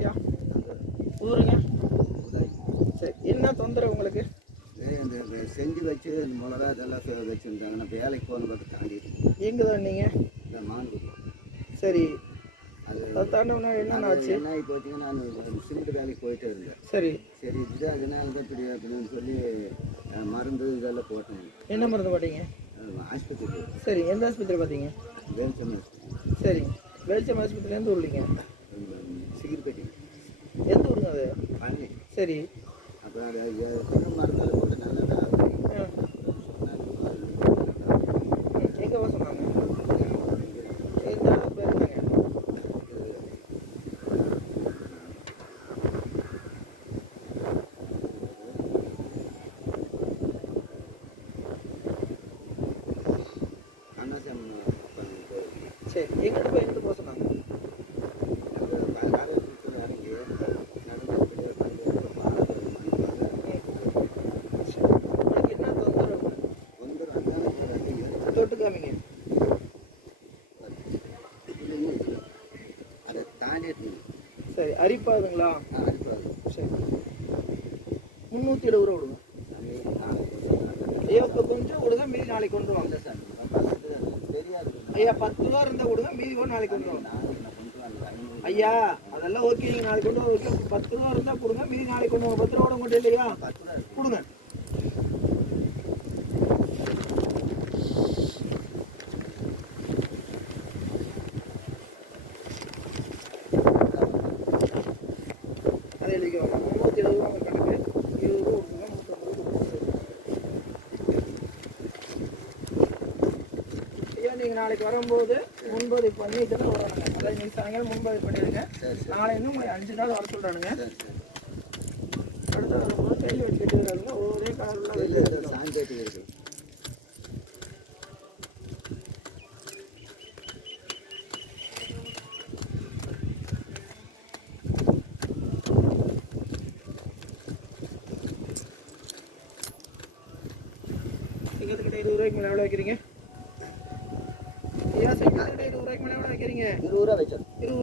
ஐயா ஊருங்க? சரி, என்ன தொந்தரவு உங்களுக்கு? இந்த செஞ்சு வச்சு மிளகா இதெல்லாம் வச்சுருந்தாங்க. நான் வேலைக்கு போன பக்கம் தாண்டிட்டு எங்கே தான் நீங்கள்? இந்த மானுக்கு. சரி, அது அதை தாண்டவனா என்னென்ன ஆச்சு? என்ன ஆகி போச்சுங்கன்னா, நான் சிமெண்ட் வேலைக்கு போயிட்டே இருந்தேன். சரி சரி, இது அதனால தான் இப்படி அப்படின்னு சொல்லி மருந்து இதெல்லாம் போட்டேன். என்ன மருந்து போட்டீங்க? ஆஸ்பத்திரி. சரி, எந்த ஆஸ்பத்திரி பார்த்தீங்க? வேல்சம் ஆஸ்பத்திரி. சரி, வெளிச்சம் ஆஸ்பத்திரியில் எந்த ஊர்லிங்க? சிகிர்பட்டி. எந்த ஊருங்க அது? பழனி. சரி, அப்புறம் அது கொஞ்சம் மருந்தெல்லாம் போட்டு நல்லா எங்கே போக சொன்னாங்க? எந்த போயிருந்தாங்க? சரி, எங்கிட்டு போக சொன்னாங்க? உங்களுக்கு என்ன தொந்தரவு? தொட்டு காமிங்க. அதை தாண்டி சரி, அரிப்பாதுங்களா? சரி, 370 ரூபா கொடுங்க. ஐயா இப்போ கொஞ்சம் கொடுங்க, மீதி நாளைக்கு கொண்டு வாங்க. ஐயா 10 ரூபா இருந்தால் கொடுங்க, மீதி கூட நாளைக்கு கொண்டு வாங்க. ஐயா அதெல்லாம் ஓகே, நீங்கள் நாளைக்கு கொண்டு வாங்க. ஓகே, 10 ரூபா இருந்தால் கொடுங்க, மீதி நாளைக்கு கொண்டு வாங்க. 10 ரூபா கொண்டு இல்லையா? கொடுங்க. அதை எழுதிக்கோங்க. 370 ரூபா உங்கள் கணக்கு. 20 ரூபா கொடுங்க, 350 கொடுங்க. ஐயா நீங்கள் நாளைக்கு வரும்போது முன்பதிவு பண்ணிட்டு தான் வரணுங்க. அதாவது நீங்கள் சாயங்காலம் முன்பதிவு பண்ணிடுங்க. நாளை இன்னும் உங்களை 5 நாள் வர சொல்கிறானுங்க. அடுத்த வரும்போது கேள்வி வச்சுட்டு வராதுங்க. ஒரே கலர்லாம் வெளியே இருக்கு. செங்கத்துக்கிட்ட 20 ரூபாய்க்கு மேலே எவ்வளோ வைக்கிறீங்க? ஐயா செங்கத்துக்கிட்ட 20 ரூபாய்க்கு மேலே எவ்வளோ வைக்கிறீங்க? 20 ரூபா வச்சோம். 20